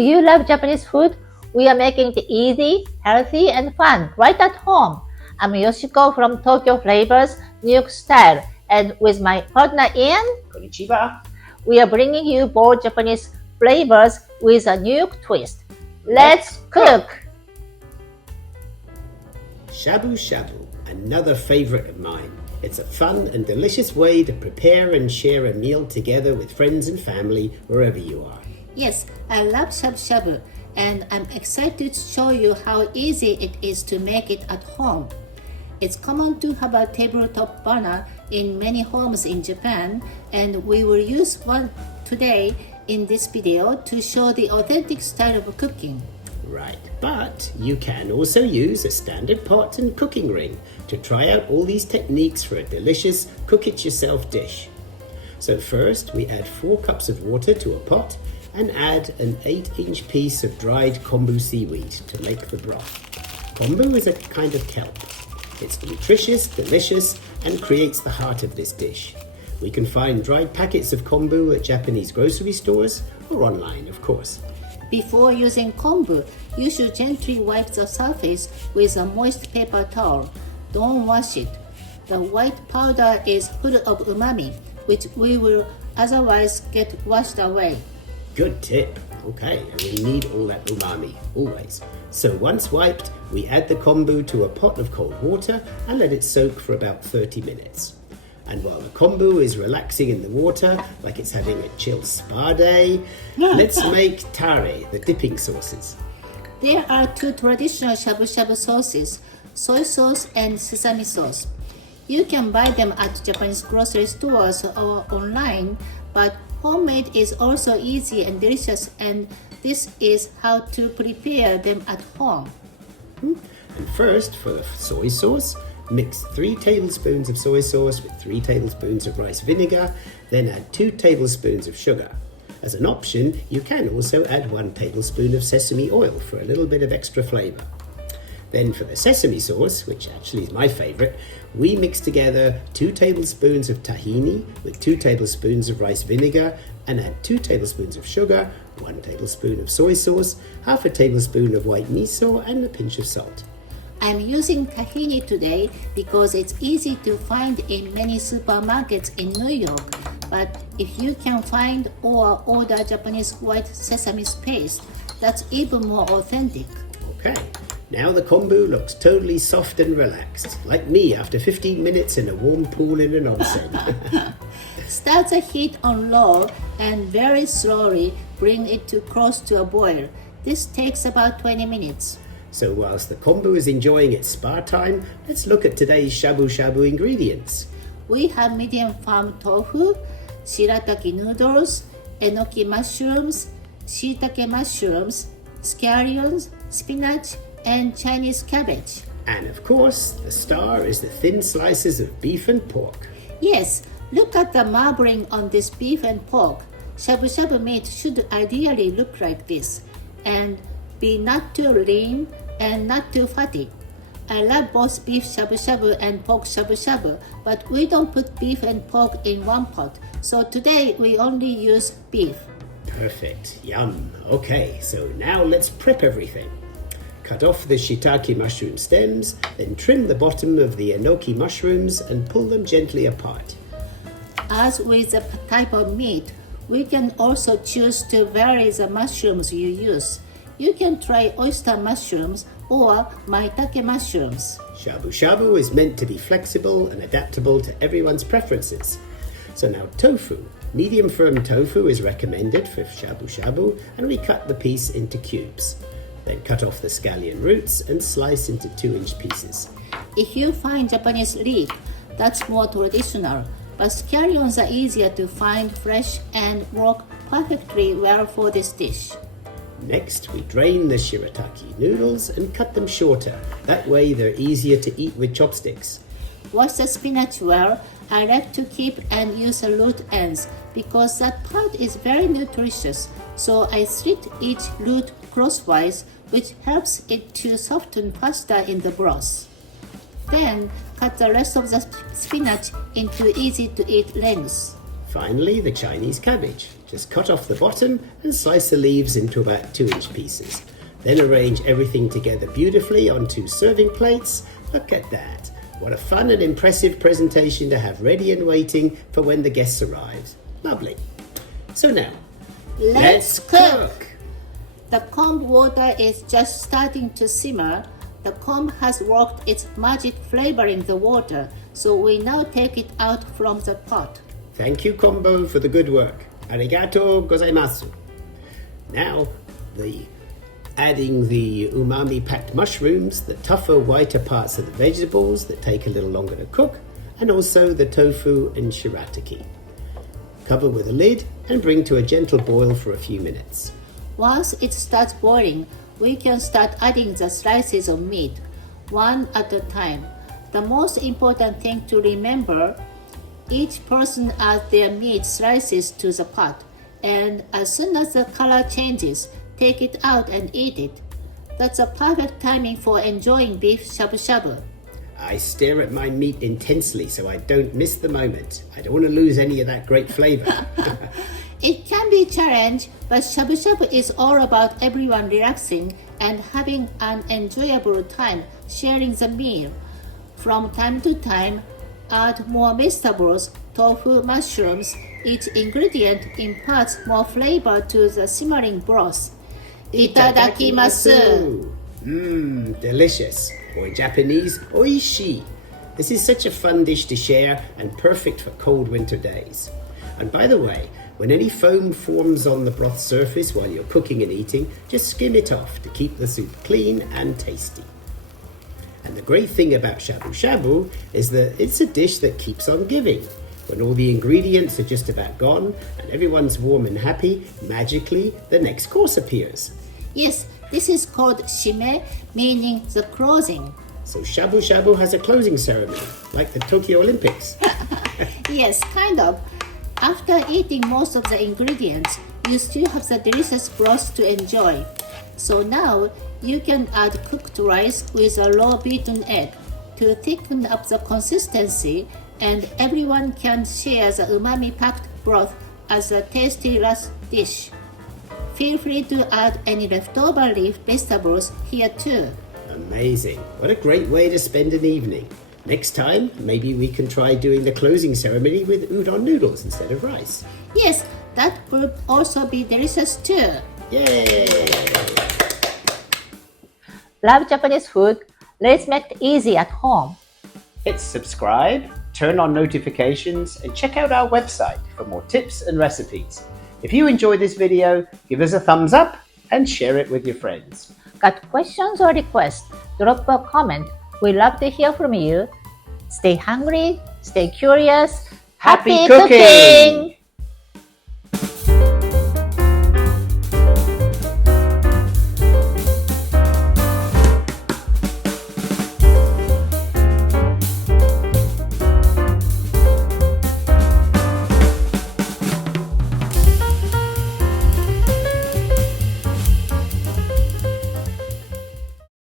Do you love Japanese food? We are making it easy, healthy, and fun right at home. I'm Yoshiko from Tokyo Flavors, New York Style, and with my partner Ian, Konnichiwa. we are bringing you bold Japanese flavors with a New York twist. Let's cook! Shabu Shabu, another favorite of mine. It's a fun and delicious way to prepare and share a meal together with friends and family wherever you are. Yes, I love Shabu Shabu, and I'm excited to show you how easy it is to make it at home. It's common to have a tabletop burner in many homes in Japan, and we will use one today in this video to show the authentic style of cooking. Right, but you can also use a standard pot and cooking ring to try out all these techniques for a delicious cook-it-yourself dish. So first, we add 4 cups of water to a pot and add an 8-inch piece of dried kombu seaweed to make the broth. Kombu is a kind of kelp. It's nutritious, delicious, and creates the heart of this dish. We can find dried packets of kombu at Japanese grocery stores or online, of course. Before using kombu, you should gently wipe the surface with a moist paper towel. Don't wash it. The white powder is full of umami, which we will otherwise get washed away. Good tip. Okay, and we need all that umami, always. So once wiped, we add the kombu to a pot of cold water and let it soak for about 30 minutes. And while the kombu is relaxing in the water, like it's having a chill spa day, let's make tare, the dipping sauces. There are 2 traditional shabu shabu sauces, soy sauce and sesame sauce. You can buy them at Japanese grocery stores or online, but homemade is also easy and delicious, and this is how to prepare them at home. And first, for the soy sauce, mix 3 tablespoons of soy sauce with 3 tablespoons of rice vinegar, then add 2 tablespoons of sugar. As an option, you can also add 1 tablespoon of sesame oil for a little bit of extra flavor. Then for the sesame sauce, which actually is my favorite, we mix together 2 tablespoons of tahini with 2 tablespoons of rice vinegar and add 2 tablespoons of sugar, 1 tablespoon of soy sauce, half a tablespoon of white miso, and a pinch of salt. I'm using tahini today because it's easy to find in many supermarkets in New York. But if you can find or order Japanese white sesame paste, that's even more authentic. Okay, now the kombu looks totally soft and relaxed, like me after 15 minutes in a warm pool in an onsen. Start the heat on low and very slowly bring it to close to a boil. This takes about 20 minutes. So whilst the kombu is enjoying its spa time, let's look at today's shabu shabu ingredients. We have medium farm tofu, shirataki noodles, enoki mushrooms, shiitake mushrooms, scallions, spinach, and Chinese cabbage. And of course, the star is the thin slices of beef and pork. Yes, look at the marbling on this beef and pork. Shabu shabu meat should ideally look like this and be not too lean and not too fatty. I love both beef shabu shabu and pork shabu shabu, but we don't put beef and pork in one pot, so today we only use beef. Perfect. Yum. Okay, so now let's prep everything. Cut off the shiitake mushroom stems, then trim the bottom of the enoki mushrooms and pull them gently apart. As with the type of meat, we can also choose to vary the mushrooms you use. You can try oyster mushrooms or maitake mushrooms. Shabu shabu is meant to be flexible and adaptable to everyone's preferences. So now tofu. Medium firm tofu is recommended for shabu shabu, and we cut the piece into cubes. Then cut off the scallion roots and slice into 2-inch pieces. If you find Japanese leek, that's more traditional, but scallions are easier to find fresh and work perfectly well for this dish. Next, we drain the shirataki noodles and cut them shorter. That way they're easier to eat with chopsticks. Wash the spinach well. I like to keep and use the root ends because that part is very nutritious. So I slit each root crosswise, which helps it to soften faster in the broth. Then cut the rest of the spinach into easy-to-eat lengths. Finally, the Chinese cabbage. Just cut off the bottom and slice the leaves into about 2-inch pieces. Then arrange everything together beautifully on 2 serving plates. Look at that. What a fun and impressive presentation to have ready and waiting for when the guests arrive. Lovely. So now, let's cook! The kombu water is just starting to simmer. The kombu has worked its magic flavor in the water, so we now take it out from the pot. Thank you, Kombu, for the good work. Arigato gozaimasu. Now, adding the umami-packed mushrooms, the tougher, whiter parts of the vegetables that take a little longer to cook, and also the tofu and shirataki. Cover with a lid and bring to a gentle boil for a few minutes. Once it starts boiling, we can start adding the slices of meat, one at a time. The most important thing to remember, each person adds their meat slices to the pot, and as soon as the color changes, take it out and eat it. That's a perfect timing for enjoying beef shabu shabu. I stare at my meat intensely so I don't miss the moment. I don't want to lose any of that great flavor. It can be a challenge, but shabu shabu is all about everyone relaxing and having an enjoyable time sharing the meal. From time to time, add more vegetables, tofu, mushrooms. Each ingredient imparts more flavor to the simmering broth. Itadakimasu! Delicious. Or in Japanese, oishi. This is such a fun dish to share and perfect for cold winter days. And by the way, when any foam forms on the broth surface while you're cooking and eating, just skim it off to keep the soup clean and tasty. And the great thing about shabu shabu is that it's a dish that keeps on giving. When all the ingredients are just about gone and everyone's warm and happy, magically the next course appears. Yes, this is called shime, meaning the closing. So shabu shabu has a closing ceremony, like the Tokyo Olympics. Yes, kind of. After eating most of the ingredients, you still have the delicious broth to enjoy. So now, you can add cooked rice with a raw beaten egg to thicken up the consistency, and everyone can share the umami-packed broth as a tasty last dish. Feel free to add any leftover leaf vegetables here too. Amazing. What a great way to spend an evening. Next time, maybe we can try doing the closing ceremony with udon noodles instead of rice. Yes, that would also be delicious too. Yay! Love Japanese food? Let's make it easy at home. Hit subscribe, turn on notifications, and check out our website for more tips and recipes. If you enjoyed this video, give us a thumbs up and share it with your friends. Got questions or requests? Drop a comment. We love to hear from you. Stay hungry, stay curious. Happy cooking!